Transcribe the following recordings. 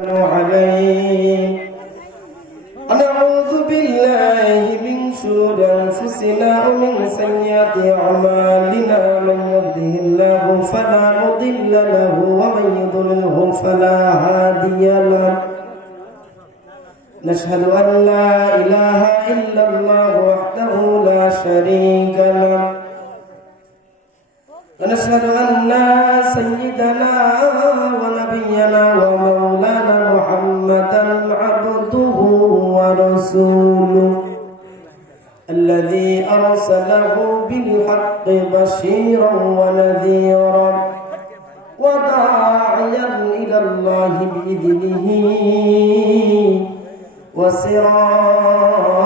عليه ونعوذ بالله من شرور أنفسنا ومن سيئات أعمالنا. من يهده الله فلا مضل له ومن يضلله فلا هادي له. نشهد أن لا إله إلا الله وحده لا شريك له. ونشهد أن سيدنا ونبينا ومولانا محمدا عبده ورسوله الذي أرسله بالحق بشيرا ونذيرا وداعيا إلى الله بإذنه وسراجا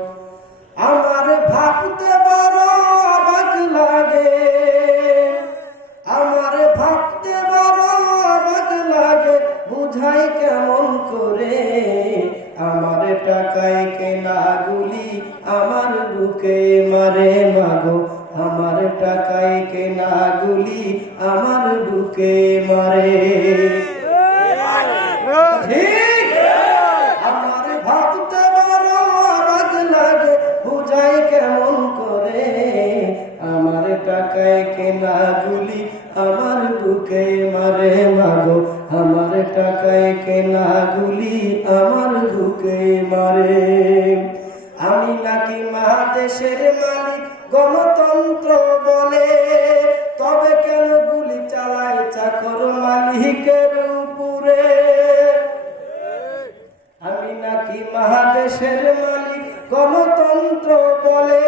টাকায় কেনা গুলি, আমার বুকে মারে মাগো। আমার টাকায় কেনা গুলি, আমার বুকে মারে। আমার ভাবতে বড় অবাক লাগে, বুঝাই কেমন করে? আমার টাকায় কেনা গুলি, আমার বুকে মারে মাগো। আমার টাকায় কেনা গুলি আমার ঢুকে মারে। আমি নাকি মহাদেশের মালিক, গণতন্ত্র বলে। তবে কেন গুলি চালাই চাকর মালিকের উপরে? আমি নাকি মহাদেশের মালিক, গণতন্ত্র বলে।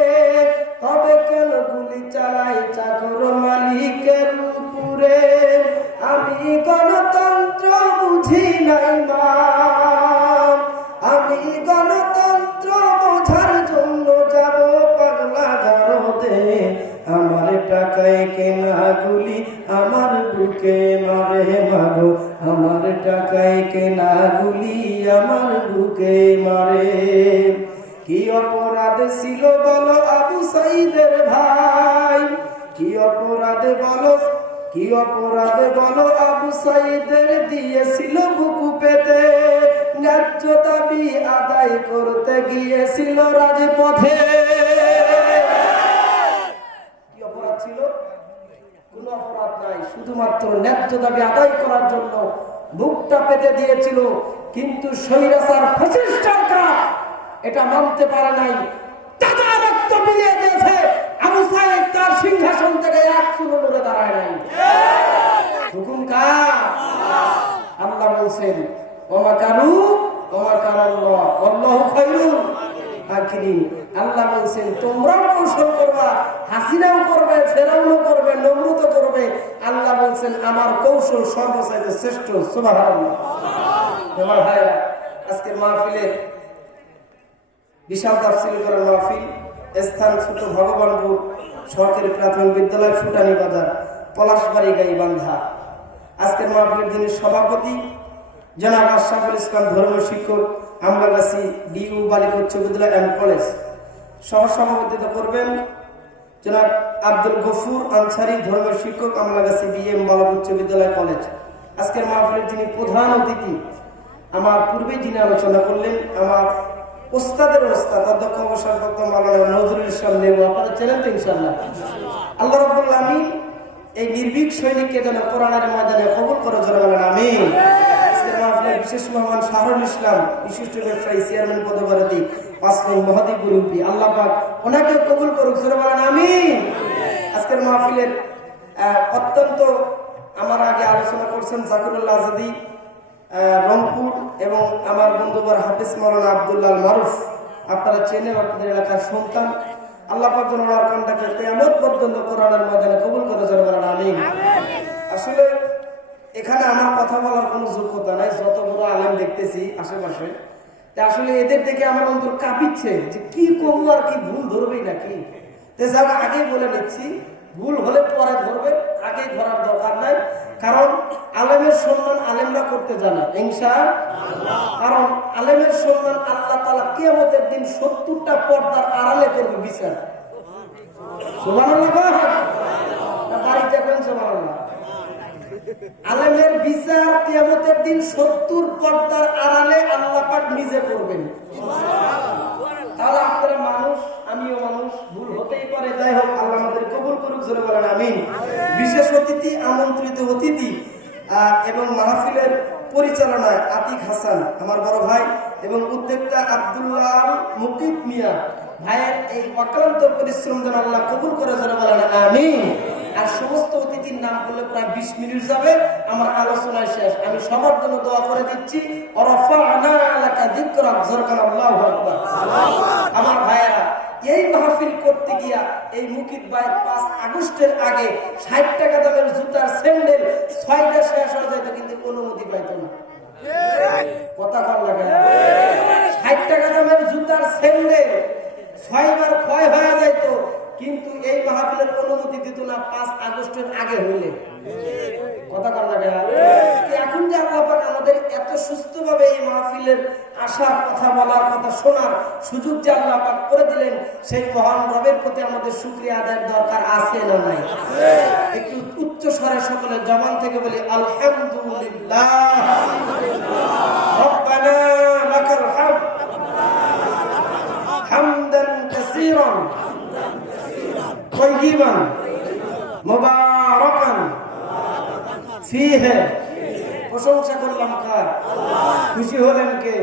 তবে কেন গুলি চালাই চাকর মালিকের উপরে আমি গণতন্ত্র বুঝি নাই মা। আমি গণতন্ত্র বোঝার জন্য যাব পাগলা গারদে। আমার টাকায় কেনা গুলি আমার বুকে মারে মাগো। আমার টাকায় কেনা গুলি আমার বুকে মারে। কি অপরাধ ছিল বলো আবু সাইদের ভাই? কি অপরাধে বলো কি বলো আবু সাইদের? দিয়েছিল বুকু পেতে। ন্যায্য দাবি আদায় করতে গিয়েছিল রাজপথে। শুধুমাত্র ন্যায্য দাবি আদায় করার জন্য বুকটা পেতে দিয়েছিল। কিন্তু স্বৈরাচার ফ্যাসিস্টাররা এটা মানতে পারে নাই। তাজা রক্ত বিলিয়ে দিয়েছে। আবু সাহেব তার সিংহাসন থেকে এক চুলো লড়ে দাঁড়ায় নাই। হুকুম কার আল্লাহ বলছেন ওমা কারু ওমা কারাল্লাহ মাকিরিন আল্লাহ বলছেন, তোমরাও কৌশল করবা, হাসিনাও করবে, ফেরাউনও করবে নমরুত করবে। আল্লাহ বলছেন, আমার কৌশল সর্বচাইতে শ্রেষ্ঠ, সুবহানাল্লাহ। আমার ভাইরা আজকের মাহফিলের বিশাল তাফসিল করার মাহফিল। স্থান ছোট ভগবানপুর সরকারি প্রাথমিক বিদ্যালয় ফুটানি বাজার, পলাশবাড়ি গাইবান্ধা। আজকের মাহফিলের দিনের সভাপতি, জনাব আশরাফুল ইসলাম, ধর্মীয় শিক্ষক আমলাগাছি ডিউ বালিক উচ্চ বিদ্যালয় অ্যান্ড কলেজ সহ সভাপতিত্ব করবেন জনাব আব্দুল গফুর আনসারি, ধর্মীয় শিক্ষক আমলাগাছি বিএম বালক উচ্চ বিদ্যালয় কলেজ আজকের মাহফিলের যিনি প্রধান অতিথি, আমার পূর্বে যিনি আলোচনা করলেন, আমার ওস্তাদের ওস্তাদ অধ্যক্ষ অবসরপ্রাপ্ত মাওলানা নজরুল ইসলাম নেব আপনারা চেনেন তো ইনশাল্লাহ আল্লাহ রব্বুল আমিন এই নির্ভীক সৈনিককে যেন কোরআনের ময়দানে কবুল করে, জোরে বলেন মাহফিলের বিশেষ মেহমান শাহরুল ইসলাম, বিশিষ্ট ব্যবসায়ী, চেয়ারম্যান পদপ্রার্থী পাঁচলাই মহাদীপুর ইউপি আল্লাহ পাক ওনাকে কবুল করুক, জোরে বলেন, আমিন। আজকের মাহফিলের অত্যন্ত আমার আগে আলোচনা করছেন জাকিরুল্লাহ আজাদি রংপুর এবং আমার বন্ধুবার হাফিজ মৌলানা আবদুল্লাহ মারুফ, আপনারা চেনেন আপনাদের এলাকার সন্তান, আল্লাহ কেয়ামত পর্যন্ত কোরআনের ময়দানে কবুল করে যাবে বলেন, আমিন। আসলে এখানে আমার কথা বলার কোনো যোগ্যতা নাই, যত বড় আলেম দেখতেছি আশেপাশে আসলে এদের দেখে আমার অন্তর কাঁপিচ্ছে যে কি করব আর কি ভুল ধরবেই নাকি? আগে বলে নিচ্ছি ভুল হলে পরে ধরবে আগে ধরার দরকার নাই। কারণ আলেমের সম্মান আলেমরা করতে জানে হিংসা কারণ আলেমের সম্মান আল্লাহ তালা কেমতের দিন সত্তরটা পর্দার আড়ালে করবে বিচার। আলেমের বিচার দিন সত্তর পর্দার আড়ালে আল্লাহ নিজে করবেন। মানুষ, আমিও ভুল হতেই পারে। যাই হোক আমাদের বিশেষ অতিথি, আমন্ত্রিত অতিথি এবং মাহফিলের পরিচালনায় আতিক হাসান, আমার বড় ভাই, এবং উদ্যোক্তা আব্দুল্লাহ মুকিব মিয়া। ভাইয়ের এই অক্লান্ত পরিশ্রম যেন আল্লাহ কবুল করে জোরে বলেন আমিন। আর সমস্ত অতিথির নাম করলে প্রায় বিশ মিনিট যাবে। আমার আলোচনায় শেষ। আমি সবার জন্য দোয়া করে দিচ্ছি। আমার ভাইয়েরা এই মাহফিল করতে গিয়া এই মুকিত ভাই পাঁচ আগস্টের আগে ষাট টাকা দামের জুতার স্যান্ডেল ছয়টা শেষ হয়ে যায় কিন্তু অনুমতি পাইত না। কথা ভালো লাগে ষাট টাকা দামের জুতার স্যান্ডেল ছয়বার ক্ষয় হয়ে যাইতো কিন্তু এই মাহফিলের অনুমতি দিত না, পাঁচ আগস্টের আগে হইলে। কথা এখন এই মাহফিলের কথা বলার কথা শোনার সুযোগ করে দিলেন, সেই আমাদের শুক্রিয়া দরকার আছে না নাই? একটু উচ্চ স্বরে সকলের জবান থেকে বলি, আলহামদুলিল্লাহ। طيبا مباركا فيه প্রশংসা করলাম কার খুশি হলেন কে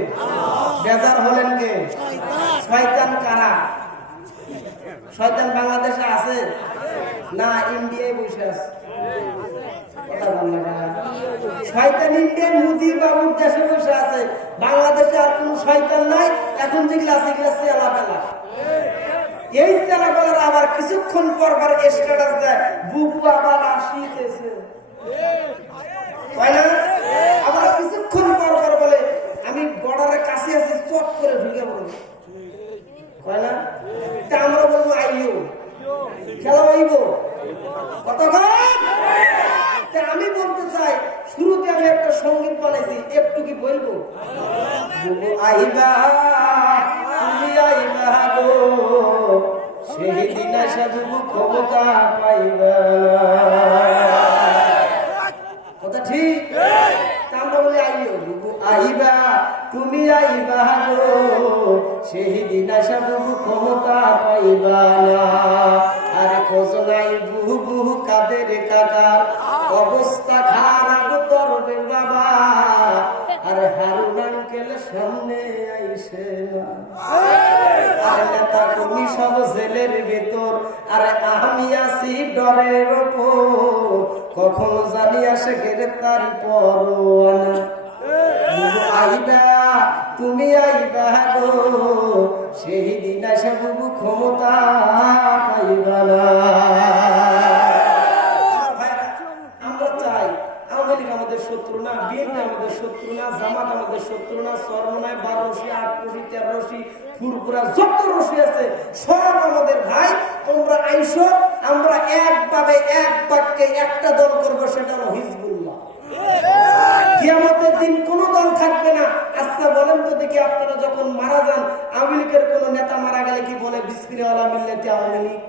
বেজার হলেন কে শয়তান কারা শয়তান বাংলাদেশে আছে না ইন্ডিয়ায় বসে আছে কথা বল না কেন? শয়তান ইন্ডিয়ার মুদি বাবুর দেশে বসে আছে বাংলাদেশে আর কোন শয়তান নাই এখন যেগুলো আছে এগুলো চেলা পেলা এই তেলাবেলার আবার কিছুক্ষণ পর পর স্ট্যাটাস দেয়, বুবু আবার আসিতেছে। আবার কিছুক্ষণ পর পর বলে, আমি কাছে আছি, চট করে ঢুকে বলব খেলা আমি বলতে চাই, শুরুতে আমি একটা সংগীত বানাইছি, একটু কি বলব? আইবা। তুমি আইবা গো সেই দিন বুবু ক্ষমতা পাইবা। কথা ঠিক? তা আমরা বলি আইও, আইবা, তুমি আইবা গো সেই দিন বুবু ক্ষমতা পাইবা না। আর খোঁজ নাই বুবু কাদের কাকার অবস্থা খারাপ করবে বাবা। আরে হারুন আঙ্কেল সামনে আইসে জেলের ভেতর। আরে আমি আছি ডরের ওপর। কখন জানি আসে গ্রেপ্তারি পরোয়ানা। আইবা, তুমি আইবা গো। সেই দিন আসে বুবু ক্ষমতা পাইবা না। শত্রু না, বিএনপি আমাদের শত্রু না, জামাত আমাদের শত্রু না সর্বনয় বারো রশি, আট যত আছে, সব আমাদের ভাই। তোমরা আইসো, আমরা একভাবে এক বাক্যে একটা দল করব, সেটা হলো হিজবুল্লাহ। দিন দল থাকবে না। আচ্ছা বলেন তো দেখি আপনারা যখন মারা যান, আওয়ামী কোন নেতা মারা গেলে কি বলে, বিসমিল্লাহ আওয়ামী লীগ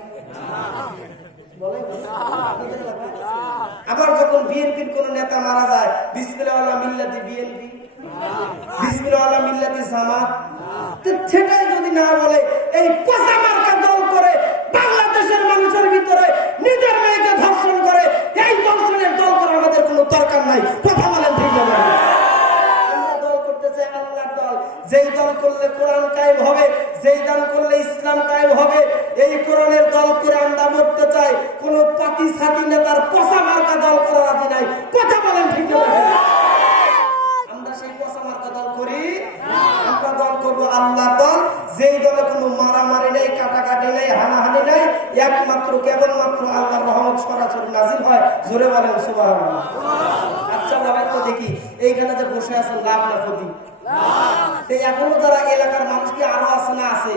আবার যখন বিএনপির কোন নেতা মারা যায়, বিসমিল্লাহ মিল্লাতি বিএনপি বিসমিল্লাহ মিল্লাতি জামাত সেটাই যদি না বলে, এই পচা মার্কা দল করে, বাংলাদেশের মানুষের ভিতরে নিজের মেয়েকে ধর্ষণ করে, এই ধর্ষণের দল করে আমাদের কোনো দরকার নাই। কথা বলেন ঠিক না যেই দল করলে কোরআন কায়েম হবে, যেই দল করলে ইসলাম কায়েম হবে, এই কোরআনের দল করে আমরা মরতে চাই। কোন পাতি সাতি নেতার পচা মার্কা দল করা রাজি নাই। কথা বলেন ঠিক না বলেন? আমরা সেই পচা মার্কা দল করি? আমরা দল করব আল্লাহ দল। যেই দলে কোনো মারামারি নেই, কাটাকাটি নেই, হানাহানি নেই, একমাত্র, কেবলমাত্র আল্লাহর রহমত সরাসরি নাজিল হয়। জোরে বলেন, সুবহানাল্লাহ। আচ্ছা তো দেখি এইখানে যে বসে আছেন, লাভ না ক্ষতি? এখনও যারা এলাকার মানুষ কি আরও আছে না আছে?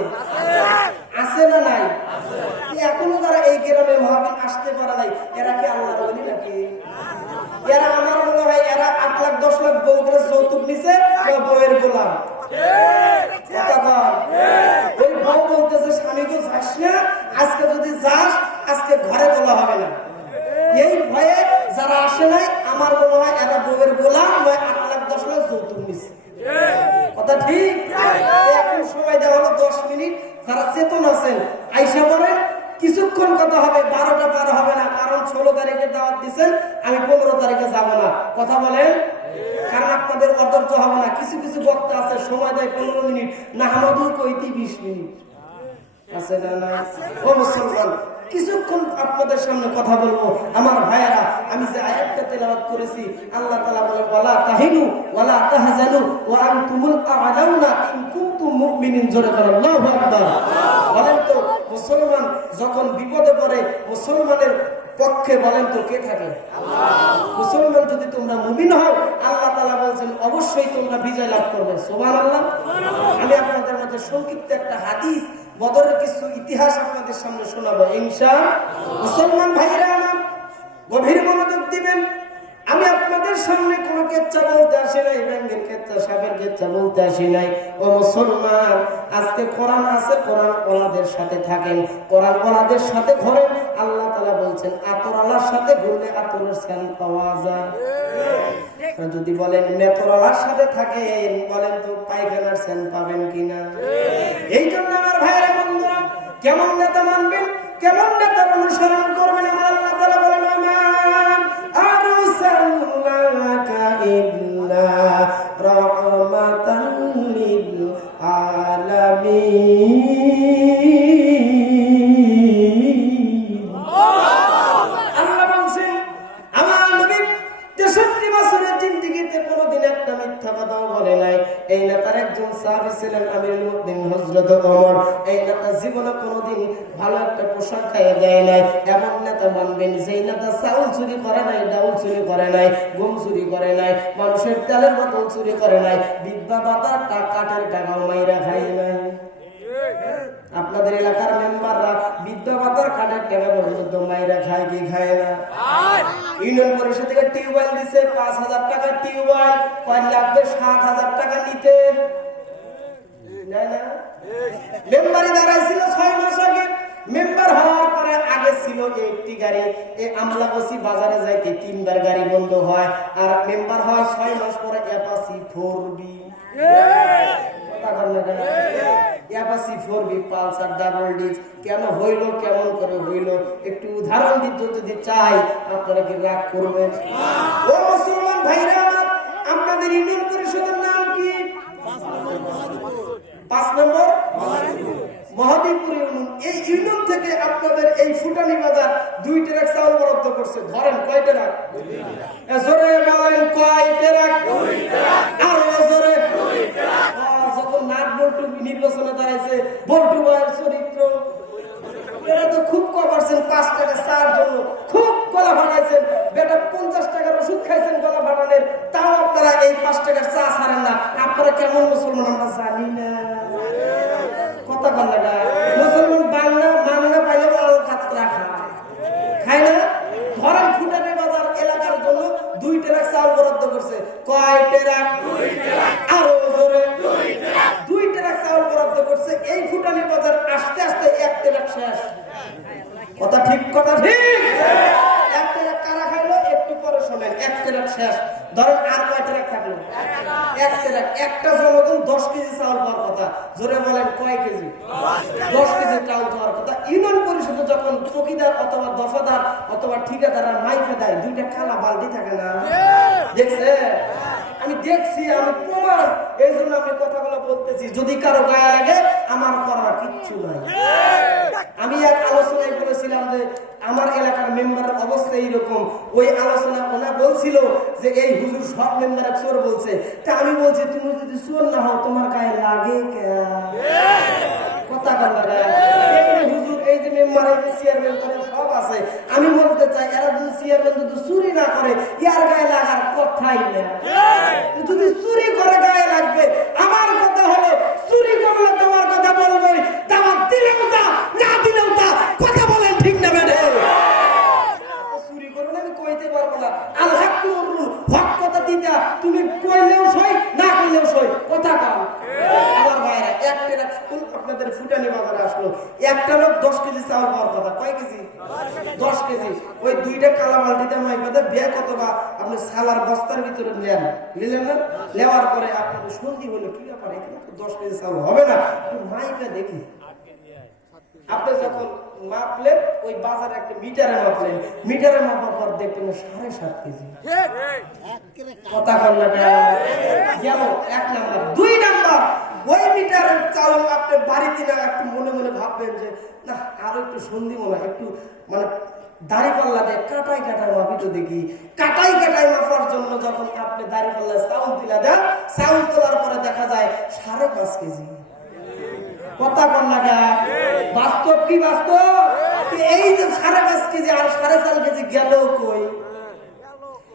আছে না নাই? এখনও যারা এই গ্রামে মহাবীর আসতে পারে নাই, এরা কি আল্লাহর নাকি? এরা আমার মনে হয় এরা আট লাখ, দশ লাখ বউ করে যৌতুক নিছে কেউ বউয়ের গোলাম। ওই বউ বলতেছে, স্বামী গো, যাস না, আজকে যদি যাস, আজকে ঘরে তোলা হবে না। এই ভয়ে যারা আসে নাই, আমার মনে হয় এরা বউয়ের গোলাম, নয়, আট লাখ, দশ লাখ যৌতুক নিছে। কথা ঠিক? এখন সময় দেওয়া হলো দশ মিনিট, যারা চেতন আছেন, আইসা পড়েন কিছুক্ষণ কথা হবে, বারোটা পার হবে না, কারণ ষোলো তারিখে দাওয়াত দিচ্ছেন আমি পনেরো তারিখে যাব না। কথা বলেন? কারণ আপনাদের অধৈর্য হবে না। কিছু কিছু বক্তা আছে, সময় দেয় পনেরো মিনিট। না আমাদের কইতি বিশ মিনিট কিছুক্ষণ আপনাদের সামনে কথা বলব। আমার ভাইয়েরা, আমি যে আয়াতটা তেলাওয়াত করেছি, আল্লাহ তাআলা বলে, ওয়ালা তাহিনু, ওয়ালা তাহজানু, ওয়া জোরে আকবার। বলেন তো মুসলমান যখন বিপদে পড়ে, মুসলমানের পক্ষে বলেন তো কে থাকে? মুসলমান যদি তোমরা মুমিন হও, আল্লাহ তাআলা বলছেন, অবশ্যই তোমরা বিজয় লাভ করবে। সোমান আল্লাহ আমি আপনাদের মধ্যে সংক্ষিপ্ত একটা হাদিস, বদরের কিছু ইতিহাস আপনাদের সামনে শোনাবো, ইনশা মুসলমান ভাইরা আমার গভীর মনোযোগ দিবেন। আমি আপনাদের সামনে কোনো কেচ্চা বলতে আসি নাই ব্যাঙ্গের কেচ্চা সাপের কেচ্চা বলতে আসি নাই। ও মুসলমান, আজকে কোরআন আছে কোরআন ওলাদের সাথে থাকেন। কোরআন ওলাদের সাথে ঘরেন, আল্লাহ তালা বলছেন আতর আল্লাহর সাথে ঘুরলে আতরের স্যান পাওয়া যায়। যদি বলেন মেতরলার সাথে থাকেন, বলেন তো পায়খানার স্যান পাবেন কিনা? এই জন্য আমার ভাইয়েরা, বন্ধুরা, কেমন নেতা মানবেন? কেমন নেতার অনুসরণ করবেন? আমার আল্লাহ তালা বলেন আমান আরসালনাকা ইল্লা রাহমাতান লিল এই নেতার একজন সাহাবি ছিলেন আমির মুদ্দিন হজরত অমর এই নেতা জীবনে কোনোদিন ভালো একটা পোশাক খাইয়ে দেয় নাই, এমন নেতা মানবেন যেই নেতা চাউল চুরি করে নাই, ডাউল চুরি করে নাই, গম চুরি করে নাই, মানুষের তেলের বোতল চুরি করে নাই বিদ্যা পাতা কাঠের টাকাও মাইরা খাই নাই। আপনাদের এলাকার মেম্বাররা বিদ্যা পাতার কাঠের টাকা পর্যন্ত মাইরা খায় কি খায় না। ইউনিয়ন পরিষদ থেকে টিউবওয়েল দিছে পাঁচ হাজার টাকা টিউবওয়েল কয় লাগবে সাত হাজার টাকা নিতে? মেম্বারে দাঁড়াইছিল ছয় মাস আগে। মেম্বার হওয়ার পরে আগে ছিল একটি গাড়ি এই আমলাবসি বাজারে যাইতে তিনবার গাড়ি বন্ধ হয় আর মেম্বার হওয়ার ছয় মাস পরে Apache four B. Apache four B Pulsar double disc কেন হইল কেমন করে হইল? একটু উদাহরণ দিতে যদি চাই আপনারা কি রাগ করবেন? ও মুসলমান ভাইরা আপনাদের ইউনিয়ন পরিষদের নাম কি? পাঁচ নম্বর মহাদীপুর। ইউনিয়ন। এই ইউনিয়ন থেকে আপনাদের এই ফুটানি বাজার দুই ট্রাক চাউল বরাদ্দ করছে। ধরেন কয় ট্রাক জোরে বলেন কয় ট্রাক আরও জোরে আহ, যখন নাট বল্টু নির্বাচনে দাঁড়াইছে, বল্টু চরিত্র। এরা তো খুব কমারছেন পাঁচ টাকা চার জন্য। খুব গলা ফাটাইছেন। বেটা, পঞ্চাশ টাকার ওষুধ খাইছেন গলা ফাটানের। তাও আপনারা এই পাঁচ টাকার চা ছাড়েন না। আপনারা কেমন মুসলমান আমরা জানি না। কথা বল মুসলমান বাংলা বাংলা পাইলে আলো কাতরা খায়। খায় না? ধরেন ফুটানি বাজার এলাকার জন্য দুই টেরাক চাল বরাদ্দ করছে। কয় টেরাক। আরও জোরে। চাউল বরাদ্দ করছে, এই ফুটানি বাজার আস্তে আস্তে এক টেরাক শেষ। কথা ঠিক কথা ঠিক? এক টেরাক কারা খাইলো? একটু পরে শোনেন, এক টেরাক শেষ। ধরেন আর কয় টেরাক থাকল? এক টেরাক একটা জনগণ দশ কেজি চাউল পাওয়ার কথা, জোরে বলেন কয় কেজি? দশ কেজি চাউল পাওয়ার কথা। ইউনিয়ন পরিষদে যখন চকিদার অথবা দফাদার অথবা ঠিকাদার মাইফে দেয়, দুইটা কালা বালতি থাকে না? দেখছে আমি দেখছি, আমি প্রমাণ এই জন্য আমি কথাগুলো বলতেছি। যদি কারও গায়ে লাগে, আমার করার কিচ্ছু নাই। আমি এক আলোচনায় বলেছিলাম যে আমার এলাকার মেম্বারের অবস্থা এইরকম। ওই আলোচনা ওনা বলছিল যে, এই হুজুর সব মেম্বার চোর বলছে। তা আমি বলছি, তুমি যদি চোর না হও, তোমার গায়ে লাগে কথা হুজুর মেম্বার আমি বলতে চাই, এরা যদি চেয়ারম্যান যদি চুরি না করে, ইয়ার গায়ে লাগার কথাই না যদি চুরি করে গায়ে লাগবে আমার কথা হলো চুরি করলে তোমার কথা বলবে দাওয়াত দিলেও তা না দিলেও তা কথা বলেন ঠিক না বেড়ে চুরি করবে আমি কইতে পারব না আল্লাহ করুন হক কথা দিতা তুমি কইলেও সই না কইলেও সই কথা কাম আমার ভাইরা এক টেরাক ফুল আপনাদের ফুটানি বাজারে আসলো একটা লোক দশ কেজি চাউল পাওয়ার কথা কয় কেজি দশ কেজি ওই দুইটা কালা বালতিতে মাই বাদে বিয়ে কত বা আপনি সালার বস্তার ভিতরে নেন নিলেন নেওয়ার পরে আপনাদের সন্ধি হলো কি ব্যাপার? এখানে তো দশ কেজি চাউল হবে না। মাইকা দেখি। আপনি যখন মাপলেন, ওই বাজারে একটা মিটারে মাপলেন। মিটারে মাপার পর দেখবেন সাড়ে সাত কেজি। কথা কন গেল এক নাম্বার। দুই নাম্বার, ওই মিটারের চালক আপনি বাড়িতে না, একটু মনে মনে ভাববেন যে, না, আরও একটু সন্ধি মনে একটু মানে দাড়ি পাল্লা দিয়ে কাটাই কাটাই মাপি তো দেখি। কাটাই কাটাই মাপার জন্য যখন আপনি দাড়ি পাল্লা চাউল দেন চাউল তোলার পরে দেখা যায় সাড়ে পাঁচ কেজি। কথা কন না বাস্তব কি বাস্তব? এই যে সাড়ে পাঁচ কেজি আর সাড়ে চার কেজি গেল কই?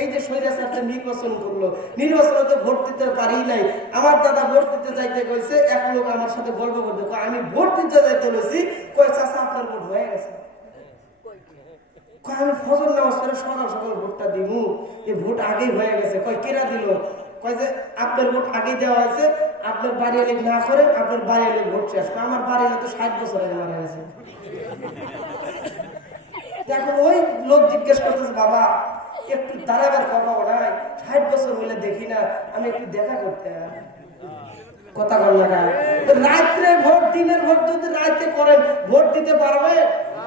এই যে স্বৈরাচারটা নির্বাচন করল, নির্বাচনে তো ভোট দিতে পারি নাই। আমার দাদা ভোট দিতে যাইতে কইছে, এক লোক আমার সাথে গল্প করতে আমি ভোট দিতে যাইতে রয়েছি কয় চাষা আপনার ভোট হয়ে গেছে। আমি ফজর নামাজ করে সকাল সকাল ভোটটা দিমু। এই ভোট আগেই হয়ে গেছে। কয়, কেরা দিল? কয় যে, আপনার ভোট আগেই দেওয়া হয়েছে। আপনার বাড়ি না করেন আপনার বাড়ি এলে ভোট শেষ আমার বাড়ি এলে তো ষাট বছর আগে মারা গেছে। এখন ওই লোক জিজ্ঞেস করতেছে, বাবা একটু দাঁড়াবার কথা নাই ষাট বছর হইলে দেখি না, আমি একটু দেখা করতে কথা বললাম রাত্রে ভোট দিনের ভোট যদি রাতে করেন, ভোট দিতে পারবে?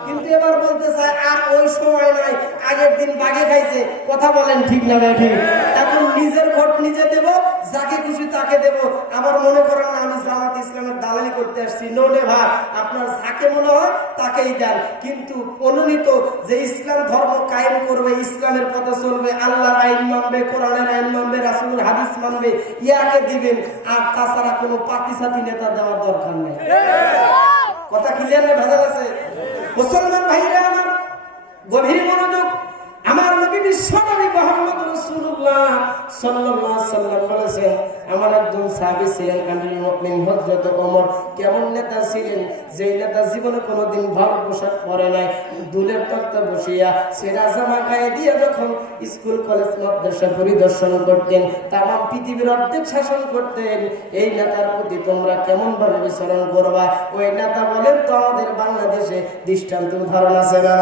কিন্তু এবার বলতে চায় আর ওই সময় নাই আগের দিন বাগে খাইছে। কথা বলেন ঠিক না ঠিক। এখন নিজের ভোট নিজে দেব যাকে খুশি তাকে দেব। আবার মনে করেন না আমি জামাত ইসলামের দালালি করতে আসছি। নোনে ভাই আপনার যাকে মনে হয় তাকেই দেন। কিন্তু অনুনীত যে ইসলাম ধর্ম কায়েম করবে ইসলামের পথে চলবে আল্লাহর আইন মানবে কোরআনের আইন মানবে রাসুলের হাদিস মানবে ইয়াকে দিবেন। আর তাছাড়া কোনো পাতি সাথী নেতা দেওয়ার দরকার নেই। কথা ক্লিয়ার না ভেজাল আছে? মুসলমান ভাইরা আমার গভীর মনোযোগ আমার নবী বিশ্বনবী মোহাম্মদ রাসূলুল্লাহ সাল্লাল্লাহু সাল্লাম বলেছেন আমার একজন সাহাবী ছিলেন আমিরুল মুমিনিন, হযরত ওমর। কেমন নেতা ছিলেন? যেই নেতা জীবনে কোনোদিন ভালো পোশাক পরে নাই, দুলের তক্তা বসিয়া সেরা জামা গায়ে দিয়ে যখন স্কুল, কলেজ, মাদ্রাসা পরিদর্শন করতেন তাম পৃথিবীর অর্ধেক শাসন করতেন, এই নেতার প্রতি তোমরা কেমন ভাবে বিচরণ করবা? ওই নেতা বলেন তো, আমাদের বাংলাদেশে দৃষ্টান্ত উদাহরণ আছে না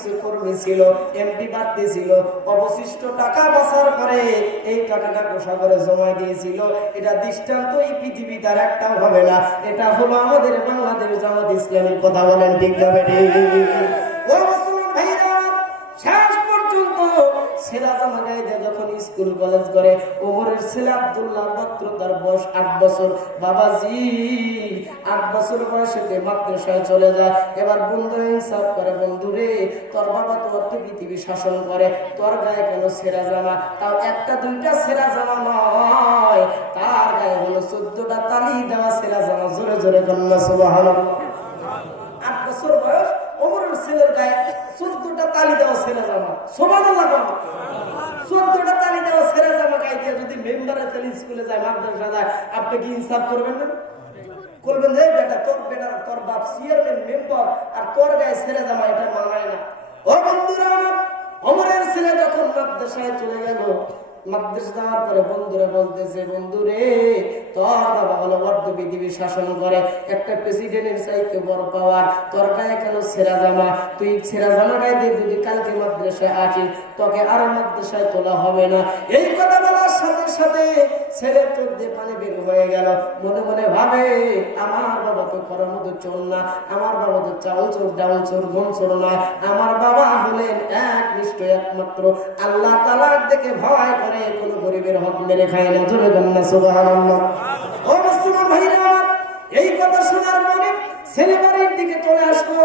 কিছু কর্মী ছিল এমপি বাড়তি ছিল অবশিষ্ট টাকা বাঁচার পরে এই টাকাটা কোষাগরে জমা দিয়েছিল। এটা দৃষ্টান্ত এই পৃথিবী তার একটাও হবে না। এটা হলো আমাদের বাংলাদেশ জামাত ইসলামের কথা বলেন ঠিক না স্কুল কলেজ করে ওমরের ছেলে আব্দুল্লাহ মাত্র তার বয়স আট বছর। বাবাজি, আট বছর বয়সেতে মাদ্রাসায় চলে যায়। এবার বন্ধু ইনসাফ করে, বন্ধু রে, তোর বাবা তো পৃথিবী শাসন করে, তোর গায়ে কেন ছেঁড়া জামা। তাও একটা দুইটা ছেঁড়া জামা নয়, তার গায়ে হলো চোদ্দটা তালি দেওয়া ছেঁড়া জামা। জোরে জোরে কন্যা সুবাহ আট বছর বয়স, ওমরের ছেলের গায়ে চোদ্দটা তালি দেওয়া ছেলে জামা। সমান চোদ্দটা তালি জামা গায়ে যদি মেম্বারের ছেলে স্কুলে যায়, মাদ্রাসা যায়, আপনি কি ইনসাফ করবেন না? করবেন যে, বেটা, তোর বেটা, তোর বাপ চেয়ারম্যান মেম্বার আর তোর গায়ে ছেলে জামা এটা মানায় না। ও বন্ধুরা অমরের ছেলে যখন মাদ্রাসায় চলে গেল শাসন করে। একটা প্রেসিডেন্টের চাইতে বড় পাওয়ার তোর কেন সেরা জামা? তুই সেরা জামা দিয়ে কালকে মাদ্রাসায় আসিস, তোকে আর মাদ্রাসায় তোলা হবে না। এই কথা বলার সাথে সাথে ছেলের চোখ দিয়ে পানি বের হয়ে গেল। মনে মনে ভাবে, আমার বাবা তো করার মতো চোর না, আমার বাবা তো চাউল চোর, ডাউল চোর, গম চোর না। আমার বাবা হলেন এক নিশ্চয় একমাত্র। আল্লাহ তালাক দেখে ভয় করে, কোন গরিবের হক মেরে খায় না। ধরে মুসলমান ভাইরা, এই কথা শোনার পরে ছেলে বাড়ির দিকে চলে আসলো।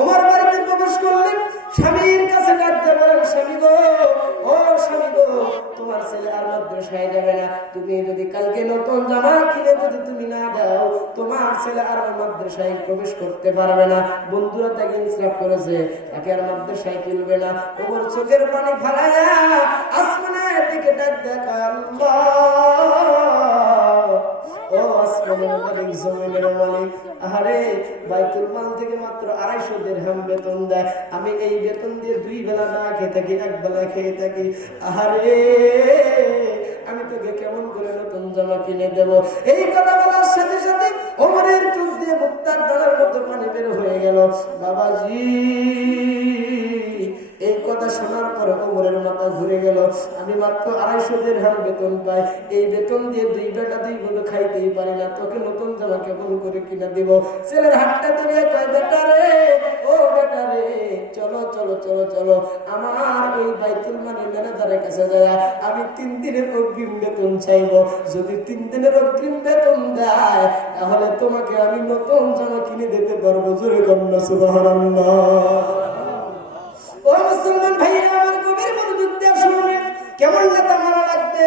ওমর বাড়িতে প্রবেশ করলেন, স্বামীর কাছে ডাকতে বলেন, স্বামী গো, ও স্বামী গো, তোমার ছেলে আর মাদ্রাসায় যাবে না। তুমি যদি কালকে নতুন জামা কিনে যদি তুমি না দাও, তোমার ছেলে আর মাদ্রাসায় প্রবেশ করতে পারবে না। বন্ধুরা তাকে ইনসাফ করেছে, তাকে আর মাদ্রাসায় তুলবে না। ওমর চোখের পানি ফালাইয়া আসমানের দিকে ডাক দেখা আমি এক বেলা খেয়ে থাকি। আরে আমি তোকে কেমন করে নতুন জামা কিনে দেব? এই কথা বলার সাথে সাথে ওমরের চোখ দিয়ে মুক্তার দাঁড়ার মতো পানি বের হয়ে গেল। বাবাজি! শোনার পরে ওমরের মাথা ঘুরে গেল। আমি মাত্র আড়াইশো দের হাম বেতন পাই। এই বেতন দিয়ে দুই বেটা দুই বলে খাইতেই পারি না। তোকে নতুন জামা কেমন করে কিনা দিব? ছেলের হাতটা ধরে কয়, বেটা রে, ও বেটা রে, চলো চলো চলো চলো। আমার ওই বাইতুল মানে ম্যানেজারের কাছে যায়, আমি তিন দিনের অগ্রিম বেতন চাইব। যদি তিন দিনের অগ্রিম বেতন দেয়, তাহলে তোমাকে আমি নতুন জামা কিনে দিতে পারব। জোরে কন্যা, সুবহানাল্লাহ। ও মুসলমান কেমন নেতা মারা লাগবে?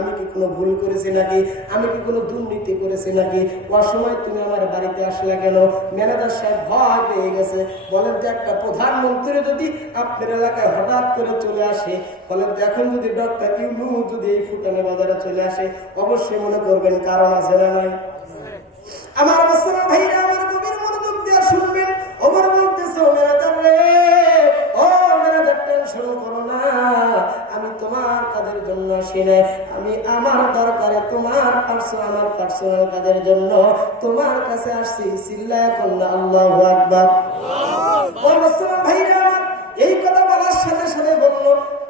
আমি কি কোনো ভুল করেছি নাকি? আমি কি কোনো দুর্নীতি করেছি নাকি? ওর সময় তুমি আমার বাড়িতে আসলে কেন? ম্যানেজার সাহেব ভয় পেয়ে গেছে। বলেন যে একটা প্রধানমন্ত্রী যদি আপনার এলাকায় হঠাৎ করে চলে আসে, বলেন যে এখন যদি ডক্টর ইউনু যদি এই ফুটানে বাজারে চলে আসে, অবশ্যই মনে করবেন কারণ আছে না নাই। আমার মুসলমান ভাইরা জন্য আসি নাই আমি আমার দরকারে তোমার পার্সোনাল আমার পার্সোনাল কাজের জন্য তোমার কাছে আসছি। চিল্লায় করলে আল্লাহ আকবার। এই কথা বলার সাথে সাথে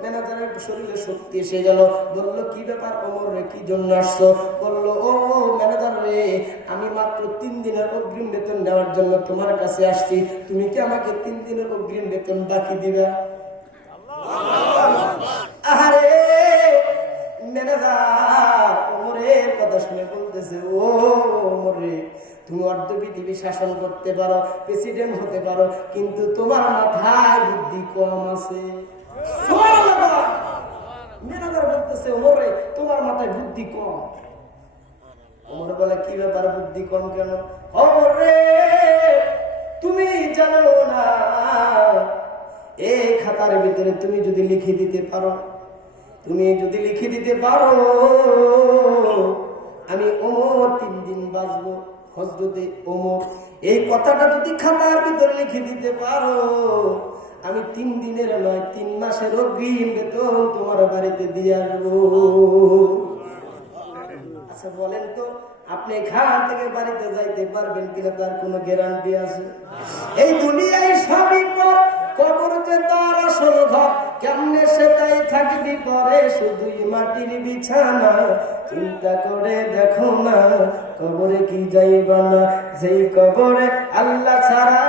ম্যানেজারের শরীরে এসে গেল। বলল, কি ব্যাপার ওমর রে, কি জন্য আসছো? বলল, ও ম্যানেজার রে, আমি মাত্র তিন দিনের অগ্রিম বেতন নেওয়ার জন্য তোমার কাছে আসছি। তুমি কি আমাকে তিন দিনের অগ্রিম বেতন বাকি দিবা? আহারে! শাসন করতে পারো প্রেসিডেন্ট হতে পারো, কিন্তু তোমার মাথায় বুদ্ধি কম আছে। বলতেছে, ওমরে, তোমার মাথায় বুদ্ধি কম। বলে, কি ব্যাপার বুদ্ধি কম কেন? ওমরে, তুমি জানো না এই খাতার ভিতরে তুমি যদি লিখে দিতে পারো তুমি যদি লিখে দিতে পারো, আমি ওমর তিন দিন বাঁচবো। হজরতে ওমর, এই কথাটা যদি খাতার ভিতরে লিখে দিতে পারো, আমি তিন দিনের নয়, তিন মাসের অগ্রিম বেতন তোমার বাড়িতে দিয়ে আসব। আচ্ছা বলেন তো, আপনি এখান থেকে বাড়িতে যাইতে পারবেন কিনা তার কোনো গ্যারান্টি আছে? এই দুনিয়ায় সবই পর কবর যে তার আসল ঘর কেমনে সেটাই থাকবি পরে? শুধুই মাটির বিছানা, চিন্তা করে দেখো না, কবরে কি যাইবা না? যেই কবরে আল্লাহ ছাড়া